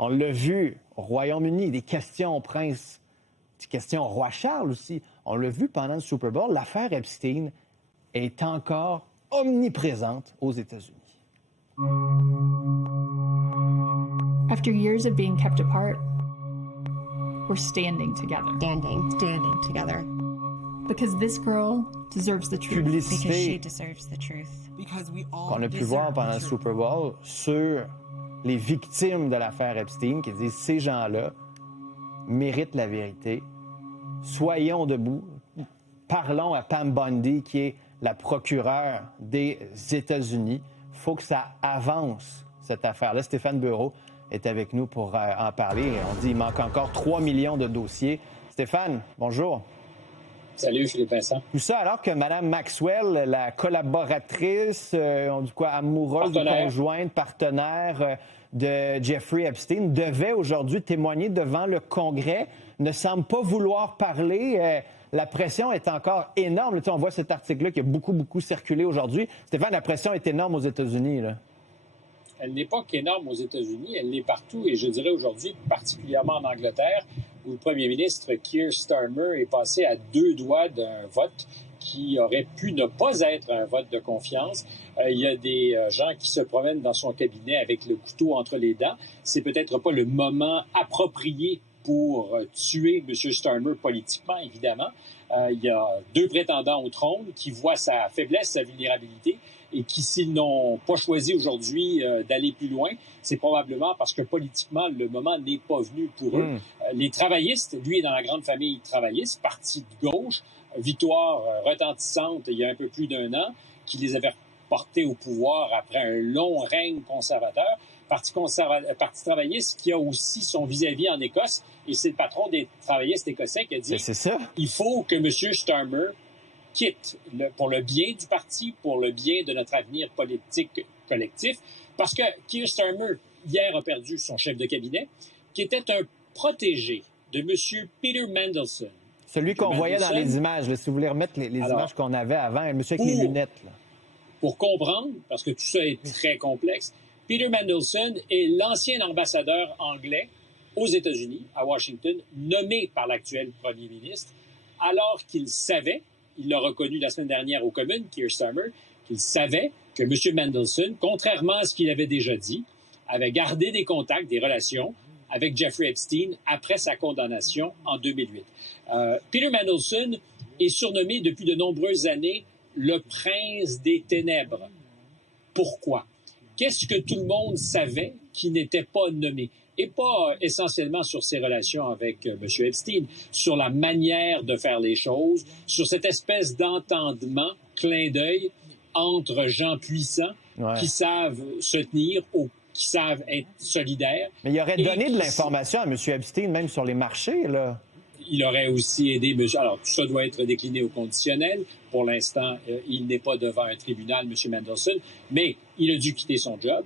On l'a vu au Royaume-Uni, des questions au prince, des questions au roi Charles aussi. On l'a vu pendant le Super Bowl. L'affaire Epstein est encore omniprésente aux États-Unis. After years of being kept apart, we're standing together. Standing together. Because this girl deserves the truth. Because she Publicité deserves the truth. Because we all qu'on a pu voir pendant le Super Bowl sur les victimes de l'affaire Epstein qui disent ces gens-là méritent la vérité. Soyons debout. Parlons à Pam Bondi, qui est la procureure des États-Unis. Il faut que ça avance, cette affaire-là. Stéphane Bureau est avec nous pour en parler. On dit qu'il manque encore 3 millions de dossiers. Stéphane, bonjour. Salut, Philippe Vincent. Tout ça alors que Mme Maxwell, la collaboratrice, on dit quoi, amoureuse ou conjointe, partenaire de Jeffrey Epstein, devait aujourd'hui témoigner devant le Congrès, ne semble pas vouloir parler. La pression est encore énorme. Là, on voit cet article-là qui a beaucoup circulé aujourd'hui. Stéphane, la pression est énorme aux États-Unis, là. Elle n'est pas qu'énorme aux États-Unis, elle l'est partout, et je dirais aujourd'hui, particulièrement en Angleterre, où le premier ministre Keir Starmer est passé à 2 doigts d'un vote qui aurait pu ne pas être un vote de confiance. Il y a des gens qui se promènent dans son cabinet avec le couteau entre les dents. C'est peut-être pas le moment approprié pour tuer M. Starmer politiquement, évidemment. Il y a 2 prétendants au trône qui voient sa faiblesse, sa vulnérabilité, et qui, s'ils n'ont pas choisi aujourd'hui d'aller plus loin, c'est probablement parce que politiquement, le moment n'est pas venu pour eux. Les travaillistes, lui est dans la grande famille travailliste, parti de gauche, victoire retentissante il y a un peu plus d'1 an, qui les avait portés au pouvoir après un long règne conservateur. Parti travailliste qui a aussi son vis-à-vis en Écosse, et c'est le patron des travaillistes écossais qui a dit « Il faut que M. Starmer quitte pour le bien du parti, pour le bien de notre avenir politique collectif, parce que Keir Starmer, hier, a perdu son chef de cabinet, qui était un protégé de M. Peter Mandelson. » Celui qu'on voyait dans les images, là, si vous voulez remettre les images qu'on avait avant, un monsieur avec les lunettes. Là. Pour comprendre, parce que tout ça est très complexe, Peter Mandelson est l'ancien ambassadeur anglais aux États-Unis, à Washington, nommé par l'actuel premier ministre, alors qu'il savait, il l'a reconnu la semaine dernière aux communes, Keir Starmer, qu'il savait que M. Mandelson, contrairement à ce qu'il avait déjà dit, avait gardé des contacts, des relations avec Jeffrey Epstein après sa condamnation en 2008. Peter Mandelson est surnommé depuis de nombreuses années le prince des ténèbres. Pourquoi? Qu'est-ce que tout le monde savait qui n'était pas nommé? Et pas essentiellement sur ses relations avec M. Epstein, sur la manière de faire les choses, sur cette espèce d'entendement, clin d'œil, entre gens puissants qui savent se tenir, qui savent être solidaires. Mais il aurait donné de l'information à M. Epstein, même sur les marchés, là. Il aurait aussi aidé M. Alors, tout ça doit être décliné au conditionnel. Pour l'instant, il n'est pas devant un tribunal, M. Mandelson, mais il a dû quitter son job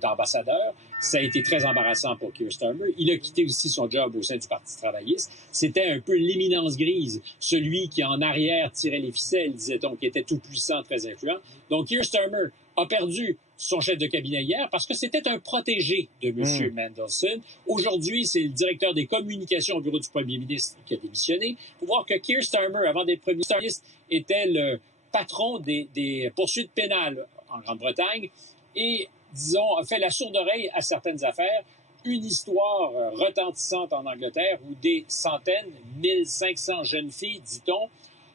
d'ambassadeur. Ça a été très embarrassant pour Keir Starmer. Il a quitté aussi son job au sein du Parti travailliste. C'était un peu l'éminence grise, celui qui en arrière tirait les ficelles, disait-on, qui était tout puissant, très influent. Donc, Keir Starmer a perdu son chef de cabinet hier parce que c'était un protégé de M. Mandelson. Aujourd'hui, c'est le directeur des communications au bureau du premier ministre qui a démissionné. Il faut voir que Keir Starmer, avant d'être premier ministre, était le patron des poursuites pénales en Grande-Bretagne et, disons, a fait la sourde oreille à certaines affaires. Une histoire retentissante en Angleterre où des centaines, 1500 jeunes filles, dit-on,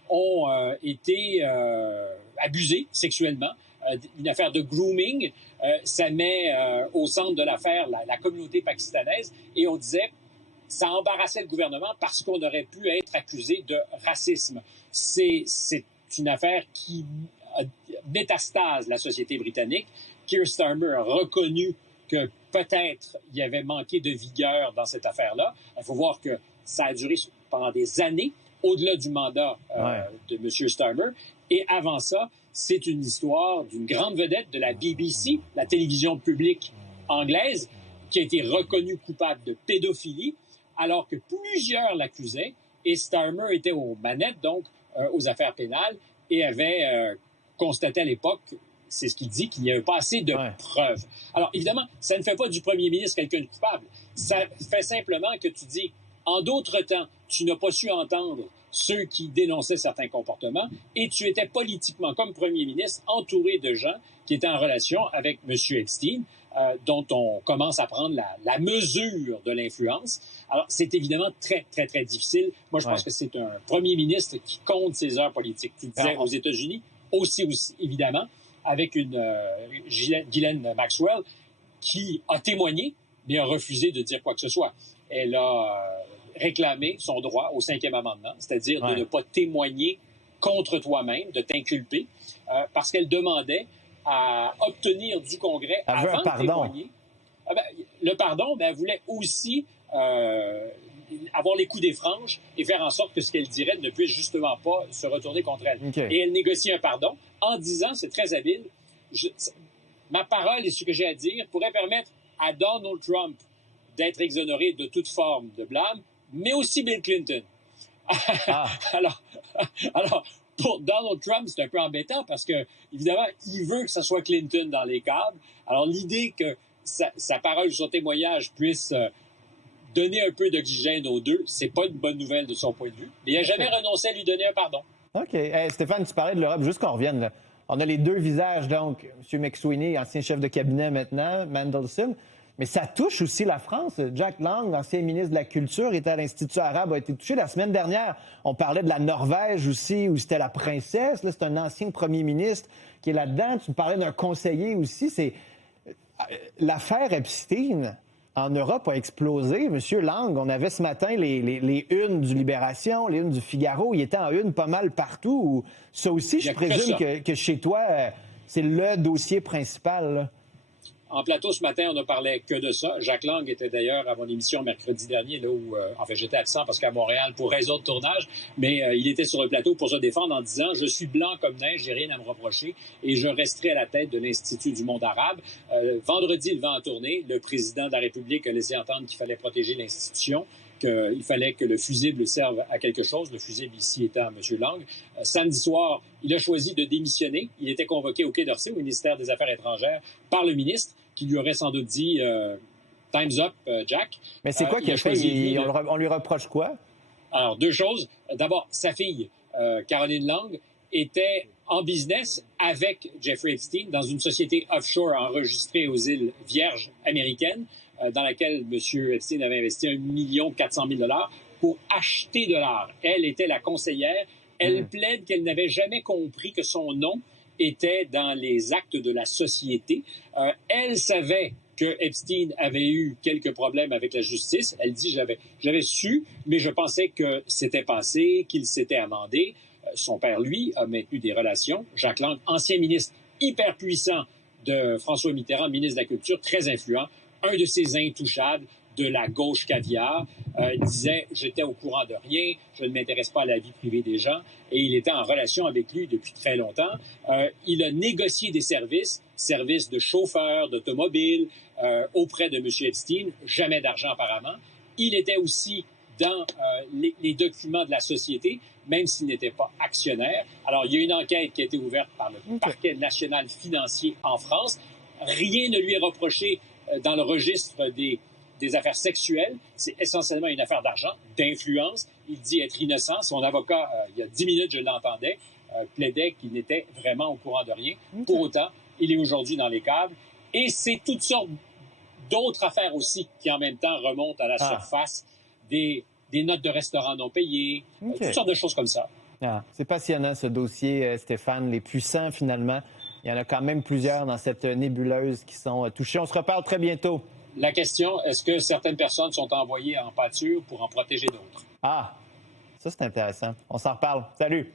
ont été abusées sexuellement. Une affaire de grooming, ça met au centre de l'affaire la communauté pakistanaise et on disait ça embarrassait le gouvernement parce qu'on aurait pu être accusé de racisme. C'est une affaire qui métastase la société britannique. Keir Starmer a reconnu que peut-être il y avait manqué de vigueur dans cette affaire-là. Il faut voir que ça a duré pendant des années, au-delà du mandat de M. Starmer. Et avant ça, c'est une histoire d'une grande vedette de la BBC, la télévision publique anglaise, qui a été reconnue coupable de pédophilie, alors que plusieurs l'accusaient. Et Starmer était aux manettes, donc, aux affaires pénales, et avait constaté à l'époque c'est ce qu'il dit, qu'il n'y a pas assez de preuves. Alors, évidemment, ça ne fait pas du premier ministre quelqu'un de coupable. Ça fait simplement que tu dis, en d'autres temps, tu n'as pas su entendre ceux qui dénonçaient certains comportements et tu étais politiquement, comme premier ministre, entouré de gens qui étaient en relation avec M. Epstein, dont on commence à prendre la mesure de l'influence. Alors, c'est évidemment très, très, très difficile. Moi, je pense que c'est un premier ministre qui compte ses heures politiques. Tu disais aux États-Unis, aussi évidemment, avec une Ghislaine Maxwell, qui a témoigné, mais a refusé de dire quoi que ce soit. Elle a réclamé son droit au 5e amendement, c'est-à-dire de ne pas témoigner contre toi-même, de t'inculper, parce qu'elle demandait à obtenir du Congrès avant de témoigner. Le pardon, mais elle voulait aussi avoir les coups des franges et faire en sorte que ce qu'elle dirait ne puisse justement pas se retourner contre elle. Okay. Et elle négocie un pardon en disant, c'est très habile, ma parole et ce que j'ai à dire pourrait permettre à Donald Trump d'être exonéré de toute forme de blâme, mais aussi Bill Clinton. Alors, pour Donald Trump, c'est un peu embêtant parce que, évidemment, il veut que ce soit Clinton dans les câbles. Alors, l'idée que sa parole, son témoignage puisse donner un peu d'oxygène aux deux, c'est pas une bonne nouvelle de son point de vue. Mais il n'a jamais renoncé à lui donner un pardon. OK. Hey, Stéphane, tu parlais de l'Europe. Juste qu'on revienne, là. On a les deux visages, donc, M. McSweeney, ancien chef de cabinet maintenant, Mandelson. Mais ça touche aussi la France. Jack Lang, ancien ministre de la Culture, était à l'Institut arabe, a été touché. La semaine dernière, on parlait de la Norvège aussi, où c'était la princesse. Là, c'est un ancien premier ministre qui est là-dedans. Tu me parlais d'un conseiller aussi. L'affaire Epstein en Europe a explosé. Monsieur Lang, on avait ce matin les unes du Libération, les unes du Figaro. Il était en une pas mal partout. Ça aussi, je présume que chez toi, c'est le dossier principal, là. En plateau, ce matin, on ne parlait que de ça. Jacques Lang était d'ailleurs à mon émission mercredi dernier, là où, j'étais absent parce qu'à Montréal, pour raison de tournage, mais il était sur le plateau pour se défendre en disant « Je suis blanc comme neige, j'ai rien à me reprocher et je resterai à la tête de l'Institut du monde arabe. » Vendredi, le vent a tourné. Le président de la République a laissé entendre qu'il fallait protéger l'institution, qu'il fallait que le fusible serve à quelque chose, le fusible ici étant M. Lang. Samedi soir, il a choisi de démissionner. Il était convoqué au Quai d'Orsay, au ministère des Affaires étrangères, par le ministre, qui lui aurait sans doute dit « Time's up, Jack ». Mais c'est quoi qu'il a choisi? On lui reproche quoi? Alors, deux choses. D'abord, sa fille, Caroline Lang, était en business avec Jeffrey Epstein dans une société offshore enregistrée aux îles Vierges américaines, dans laquelle M. Epstein avait investi 1 400 000 $ pour acheter de l'art. Elle était la conseillère. Elle plaide qu'elle n'avait jamais compris que son nom était dans les actes de la société. Elle savait que Epstein avait eu quelques problèmes avec la justice. Elle dit, j'avais su, mais je pensais que c'était passé, qu'il s'était amendé. Son père, lui, a maintenu des relations. Jacques Lang, ancien ministre hyper puissant de François Mitterrand, ministre de la Culture, très influent, un de ces intouchables de la gauche caviar, disait « J'étais au courant de rien, je ne m'intéresse pas à la vie privée des gens », et il était en relation avec lui depuis très longtemps. Il a négocié des services de chauffeur, d'automobile, auprès de M. Epstein, jamais d'argent apparemment. Il était aussi dans les documents de la société, même s'il n'était pas actionnaire. Alors, il y a une enquête qui a été ouverte par le Parquet national financier en France. Rien ne lui est reproché dans le registre des affaires sexuelles. C'est essentiellement une affaire d'argent, d'influence. Il dit être innocent. Son avocat, il y a 10 minutes, je l'entendais, plaidait qu'il n'était vraiment au courant de rien. Pour autant, il est aujourd'hui dans les câbles. Et c'est toutes sortes d'autres affaires aussi qui, en même temps, remontent à la surface. Des notes de restaurants non payées, toutes sortes de choses comme ça. C'est passionnant, ce dossier, Stéphane. Les puissants, finalement. Il y en a quand même plusieurs dans cette nébuleuse qui sont touchés. On se reparle très bientôt. La question, est-ce que certaines personnes sont envoyées en pâture pour en protéger d'autres? Ça, c'est intéressant. On s'en reparle. Salut!